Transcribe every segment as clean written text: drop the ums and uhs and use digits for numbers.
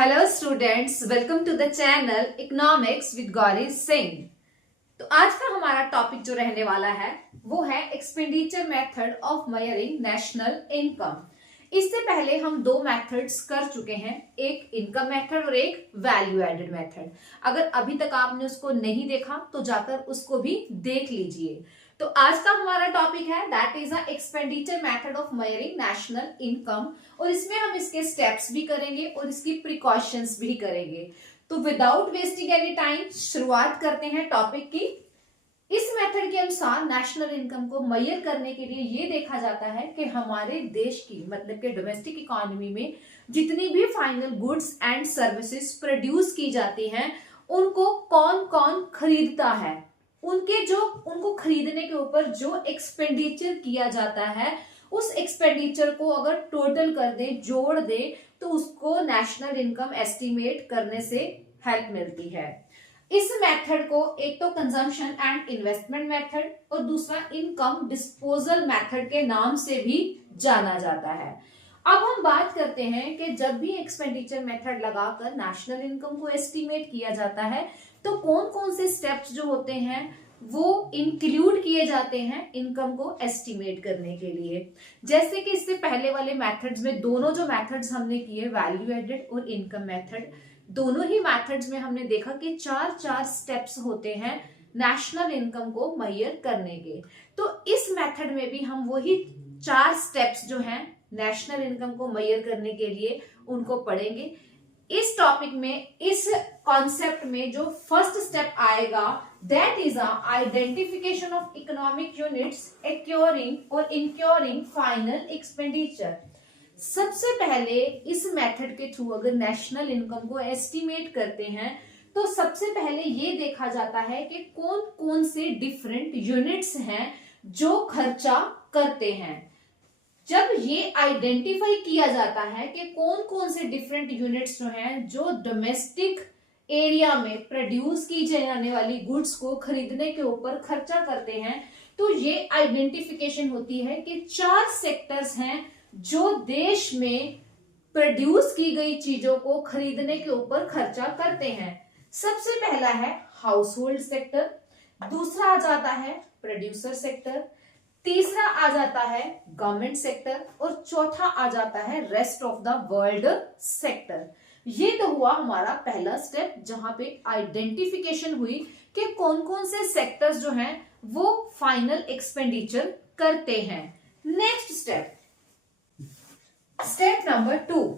Hello students, welcome to the channel economics with Gauri Singh. तो आज का हमारा टॉपिक जो रहने वाला है वो है expenditure method of measuring national income. इससे पहले हम दो मेथड्स कर चुके हैं, एक इनकम मेथड और एक वैल्यू एडेड मेथड। अगर अभी तक आपने उसको नहीं देखा तो जाकर उसको भी देख लीजिए। तो आज का हमारा टॉपिक है that is a expenditure method of measuring national income, और इसमें हम इसके स्टेप्स भी करेंगे और इसकी प्रिकॉशंस भी करेंगे। तो विदाउट वेस्टिंग एनी टाइम शुरुआत करते हैं टॉपिक की। इस मेथड के अनुसार नेशनल इनकम को मेजर करने के लिए ये देखा जाता है कि हमारे देश की मतलब कि डोमेस्टिक इकोनॉमी में जितनी भी final goods and services produce की जाती हैं उनको कौन कौन खरीदता है, उनको खरीदने के ऊपर जो एक्सपेंडिचर किया जाता है उस एक्सपेंडिचर को अगर टोटल कर दे, जोड़ दे, तो उसको नेशनल इनकम एस्टिमेट करने से हेल्प मिलती है। इस मेथड को एक तो कंजम्पशन एंड इन्वेस्टमेंट मेथड और दूसरा इनकम डिस्पोजल मेथड के नाम से भी जाना जाता है। अब हम बात करते हैं कि जब भी एक्सपेंडिचर मेथड लगाकर नेशनल इनकम को एस्टिमेट किया जाता है तो कौन कौन से स्टेप्स जो होते हैं वो इंक्लूड किए जाते हैं इनकम को एस्टिमेट करने के लिए। जैसे कि इससे पहले वाले मेथड्स में दोनों जो मेथड्स हमने किए, वैल्यू एडेड और इनकम मेथड, दोनों ही मेथड्स में हमने देखा कि चार चार स्टेप्स होते हैं नेशनल इनकम को मेजर करने के। तो इस मेथड में भी हम वही चार स्टेप्स जो हैं नेशनल इनकम को मेजर करने के लिए उनको पढ़ेंगे। इस टॉपिक में, इस कॉन्सेप्ट में जो फर्स्ट स्टेप आएगा that is identification of economic units occurring और इनक्योरिंग फाइनल एक्सपेंडिचर। सबसे पहले इस मेथड के थ्रू अगर नेशनल इनकम को एस्टिमेट करते हैं तो सबसे पहले ये देखा जाता है कि कौन कौन से डिफरेंट यूनिट्स हैं जो खर्चा करते हैं। जब ये आइडेंटिफाई किया जाता है कि कौन कौन से डिफरेंट यूनिट्स जो हैं जो डोमेस्टिक एरिया में प्रोड्यूस की जाने वाली गुड्स को खरीदने के ऊपर खर्चा करते हैं, तो ये आइडेंटिफिकेशन होती है कि चार सेक्टर्स हैं जो देश में प्रोड्यूस की गई चीजों को खरीदने के ऊपर खर्चा करते हैं। सबसे पहला है हाउस होल्ड सेक्टर, दूसरा आ जाता है प्रोड्यूसर सेक्टर, तीसरा आ जाता है गवर्नमेंट सेक्टर और चौथा आ जाता है rest of the world sector. ये तो हुआ हमारा पहला स्टेप जहां पे आइडेंटिफिकेशन हुई कि कौन कौन से सेक्टर्स जो हैं वो फाइनल एक्सपेंडिचर करते हैं। Next step, step number 2।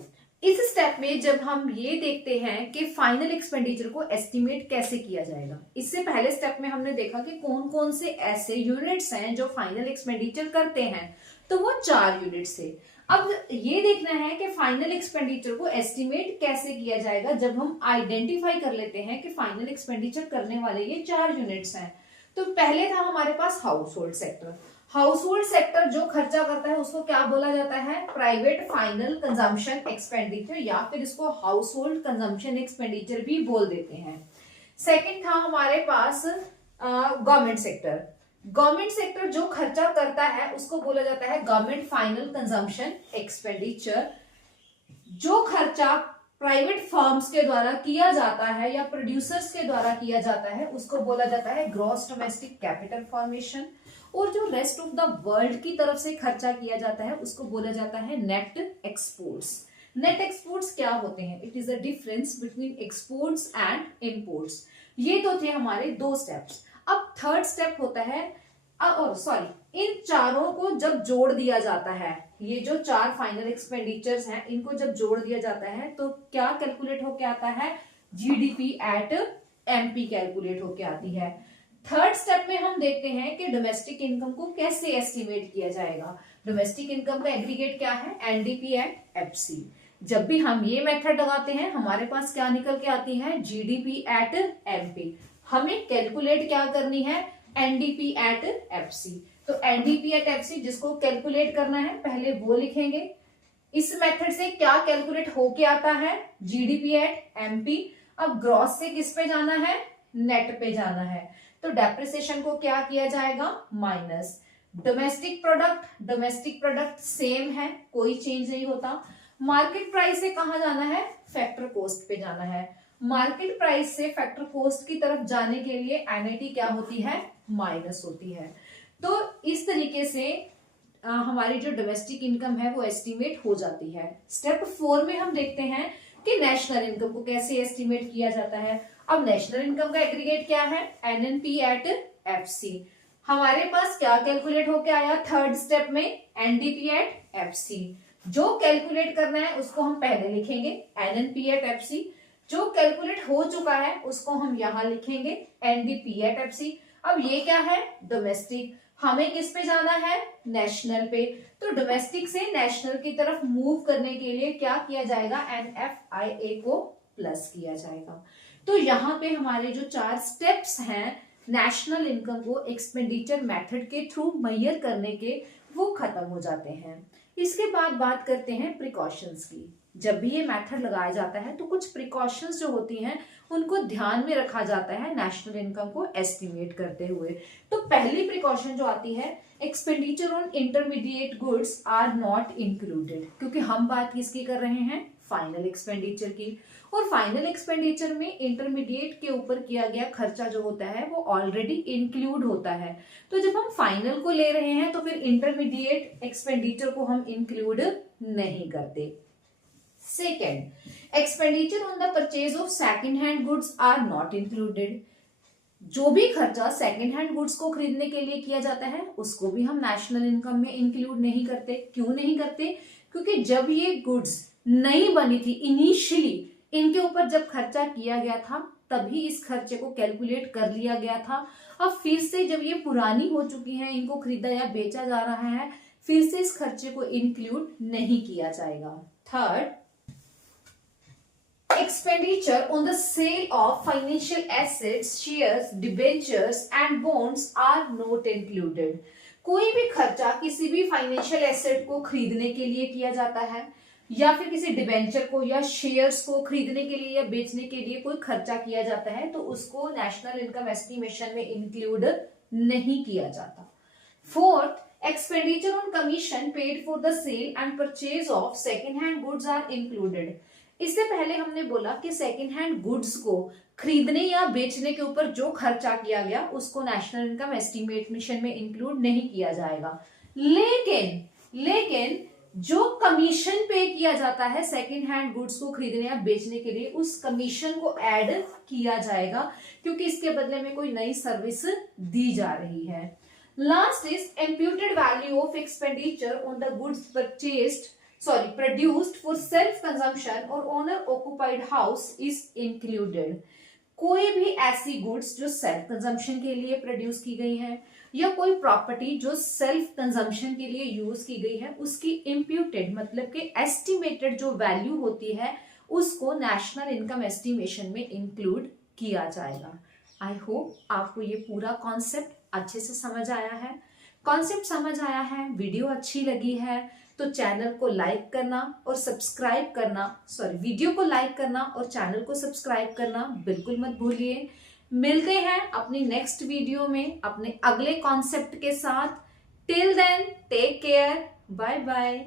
इस स्टेप में जब हम ये देखते हैं कि फाइनल एक्सपेंडिचर को एस्टिमेट कैसे किया जाएगा, इससे पहले स्टेप में हमने देखा कि कौन कौन से ऐसे यूनिट्स हैं जो फाइनल एक्सपेंडिचर करते हैं, तो वो 4 यूनिट्स थे। अब ये देखना है कि फाइनल एक्सपेंडिचर को एस्टिमेट कैसे किया जाएगा जब हम आइडेंटिफाई कर लेते हैं कि फाइनल एक्सपेंडिचर करने वाले ये 4 यूनिट्स हैं। तो पहले था हमारे पास household sector. Household sector जो खर्चा करता है उसको क्या बोला जाता है? प्राइवेट फाइनल कंजम्पशन एक्सपेंडिचर, या फिर इसको हाउस होल्ड कंजम्पशन एक्सपेंडिचर भी बोल देते हैं। सेकंड था हमारे पास गवर्नमेंट सेक्टर। गवर्नमेंट सेक्टर जो खर्चा करता है उसको बोला जाता है गवर्नमेंट फाइनल कंजम्पशन एक्सपेंडिचर। जो खर्चा प्राइवेट फर्म्स के द्वारा किया जाता है या प्रोड्यूसर्स के द्वारा किया जाता है उसको बोला जाता है ग्रॉस डोमेस्टिक कैपिटल फॉर्मेशन। और जो रेस्ट ऑफ द वर्ल्ड की तरफ से खर्चा किया जाता है उसको बोला जाता है नेट एक्सपोर्ट्स। नेट एक्सपोर्ट्स क्या होते हैं? It is a difference between exports and imports. ये तो थे हमारे 2 स्टेप्स। अब थर्ड स्टेप होता है, इन चारों को जब जोड़ दिया जाता है, ये जो 4 फाइनल एक्सपेंडिचर्स हैं इनको जब जोड़ दिया जाता है तो क्या कैलकुलेट होके आता है? जीडीपी एट एमपी कैलकुलेट होके आती है। थर्ड स्टेप में हम देखते हैं कि डोमेस्टिक इनकम को कैसे एस्टिमेट किया जाएगा। डोमेस्टिक इनकम का एग्रीगेट क्या है? NDP at FC. जब भी हम ये मेथड लगाते हैं हमारे पास क्या निकल के आती है? GDP at MP. हमें कैलकुलेट क्या करनी है? NDP at FC. तो एनडीपी एट एफसी जिसको कैलकुलेट करना है पहले वो लिखेंगे। इस मेथड से क्या कैलकुलेट होके आता है? GDP at MP. अब ग्रॉस से किस पे जाना है? नेट पे जाना है। तो डेप्रिसिएशन को क्या किया जाएगा? माइनस। डोमेस्टिक प्रोडक्ट सेम है, कोई चेंज नहीं होता। मार्केट प्राइस से कहाँ जाना है, फैक्टर कॉस्ट पे जाना है। मार्केट प्राइस से फैक्टर कॉस्ट की तरफ जाने के लिए एनएटी क्या होती है, माइनस होती है। तो इस तरीके से हमारी जो डोमेस्टिक इनकम है वो एस्टिमेट हो जाती है। स्टेप 4 में हम देखते हैं कि नेशनल इनकम को कैसे एस्टिमेट किया जाता है। अब नेशनल इनकम का एग्रीगेट क्या है, एनएनपी एट एफसी। हमारे पास क्या कैलकुलेट होके आया थर्ड स्टेप में, एनडीपी एट एफसी। जो कैलकुलेट करना है उसको हम पहले लिखेंगे एनएनपी एट एफसी, जो कैलकुलेट हो चुका है उसको हम यहां लिखेंगे एनडीपी एट एफसी। अब ये क्या है, डोमेस्टिक, हमें किस पे जाना है, नेशनल पे। तो डोमेस्टिक से नेशनल की तरफ मूव करने के लिए क्या किया जाएगा, एनएफआईए को प्लस किया जाएगा। तो यहाँ पे हमारे जो 4 स्टेप्स हैं नेशनल इनकम को एक्सपेंडिचर मेथड के थ्रू मेजर करने के, वो खत्म हो जाते हैं। इसके बाद बात करते हैं प्रिकॉशंस की। जब भी ये मेथड लगाया जाता है तो कुछ प्रिकॉशंस जो होती हैं उनको ध्यान में रखा जाता है नेशनल इनकम को एस्टिमेट करते हुए। तो पहली प्रिकॉशन जो आती है, expenditure on intermediate goods are not included, क्योंकि हम बात किसकी कर रहे हैं, फाइनल एक्सपेंडिचर की। और फाइनल एक्सपेंडिचर में इंटरमीडिएट के ऊपर किया गया खर्चा जो होता है वो ऑलरेडी इंक्लूड होता है। तो जब हम फाइनल को ले रहे हैं तो फिर इंटरमीडिएट एक्सपेंडिचर को हम इंक्लूड नहीं करते। Second, expenditure on the purchase of second hand goods are not included. जो भी खर्चा सेकेंड हैंड गुड्स को खरीदने के लिए किया जाता है उसको भी हम नेशनल इनकम में इंक्लूड नहीं करते। क्यों नहीं करते, क्योंकि जब ये गुड्स नई बनी थी इनिशियली, इनके ऊपर जब खर्चा किया गया था तभी इस खर्चे को कैलकुलेट कर लिया गया था। अब फिर से जब ये पुरानी हो चुकी हैं, इनको खरीदा या बेचा जा रहा है, फिर से इस खर्चे को इंक्लूड नहीं किया जाएगा। Third, expenditure on the sale of financial assets, shares, debentures and bonds are not included. कोई भी खर्चा किसी भी फाइनेंशियल एसेट को खरीदने के लिए किया जाता है या फिर किसी डिबेंचर को या शेयर्स को खरीदने के लिए या बेचने के लिए कोई खर्चा किया जाता है तो उसको नेशनल इनकम एस्टिमेशन में इंक्लूड नहीं किया जाता। Fourth, expenditure on commission paid for the sale and purchase of second hand goods are included. इससे पहले हमने बोला कि सेकेंड हैंड गुड्स को खरीदने या बेचने के ऊपर जो खर्चा किया गया उसको नेशनल इनकम एस्टिमेशन में इंक्लूड नहीं किया जाएगा। लेकिन जो कमीशन पे किया जाता है सेकेंड हैंड गुड्स को खरीदने या बेचने के लिए, उस कमीशन को ऐड किया जाएगा क्योंकि इसके बदले में कोई नई सर्विस दी जा रही है। Last is imputed value of expenditure on the goods produced for self consumption or owner occupied house is included। कोई भी ऐसी गुड्स जो सेल्फ कंजम्पशन के लिए प्रोड्यूस की गई है या कोई प्रॉपर्टी जो सेल्फ कंजम्पशन के लिए यूज की गई है, उसकी इम्प्यूटेड मतलब कि एस्टिमेटेड जो वैल्यू होती है उसको नेशनल इनकम एस्टिमेशन में इंक्लूड किया जाएगा। आई होप आपको ये पूरा कॉन्सेप्ट अच्छे से समझ आया है। कॉन्सेप्ट समझ आया है, वीडियो अच्छी लगी है तो चैनल को लाइक करना और सब्सक्राइब करना, वीडियो को लाइक करना और चैनल को सब्सक्राइब करना बिल्कुल मत भूलिए। मिलते हैं अपनी नेक्स्ट वीडियो में अपने अगले कॉन्सेप्ट के साथ। Till then take care, bye bye.